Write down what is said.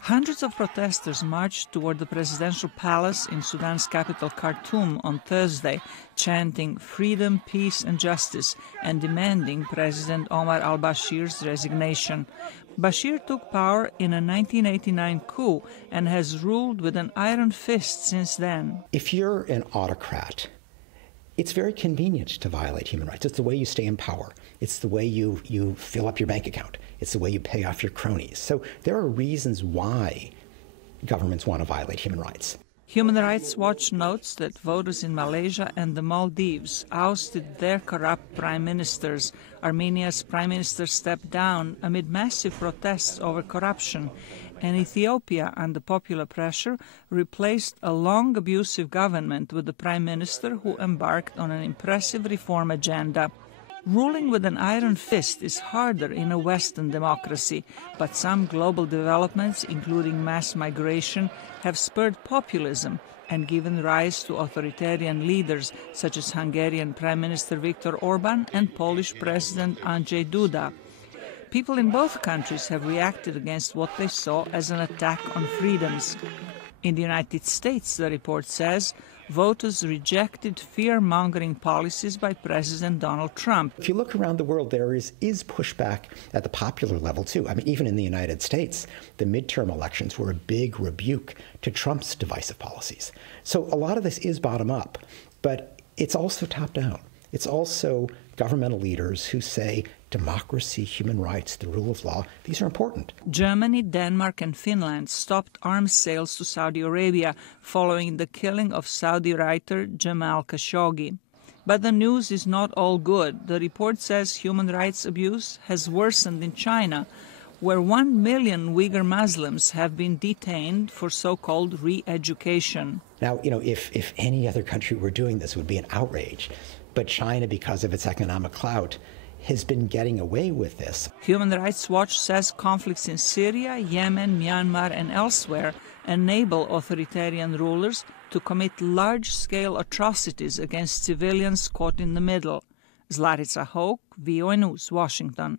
Hundreds of protesters marched toward the presidential palace in Sudan's capital Khartoum on Thursday, chanting freedom, peace and justice and demanding President Omar al-Bashir's resignation. Bashir took power in a 1989 coup and has ruled with an iron fist since then. If you're an autocrat, it's very convenient to violate human rights. It's the way you stay in power. It's the way you fill up your bank account. It's the way you pay off your cronies. So there are reasons why governments want to violate human rights. Human Rights Watch notes that voters in Malaysia and the Maldives ousted their corrupt prime ministers. Armenia's prime minister stepped down amid massive protests over corruption. And Ethiopia, under popular pressure, replaced a long abusive government with a prime minister who embarked on an impressive reform agenda. Ruling with an iron fist is harder in a Western democracy, but some global developments, including mass migration, have spurred populism and given rise to authoritarian leaders such as Hungarian Prime Minister Viktor Orban and Polish President Andrzej Duda. People in both countries have reacted against what they saw as an attack on freedoms. In the United States, the report says, voters rejected fear-mongering policies by President Donald Trump. If you look around the world, there is pushback at the popular level, too. I mean, even in the United States, the midterm elections were a big rebuke to Trump's divisive policies. So a lot of this is bottom-up, but it's also top-down. It's also governmental leaders who say democracy, human rights, the rule of law, these are important. Germany, Denmark and Finland stopped arms sales to Saudi Arabia following the killing of Saudi writer Jamal Khashoggi. But the news is not all good. The report says human rights abuse has worsened in China, where 1 million Uyghur Muslims have been detained for so-called re-education. Now, if any other country were doing this, it would be an outrage. But China, because of its economic clout, has been getting away with this. Human Rights Watch says conflicts in Syria, Yemen, Myanmar and elsewhere enable authoritarian rulers to commit large-scale atrocities against civilians caught in the middle. Zlarica Hoke, VOA News, Washington.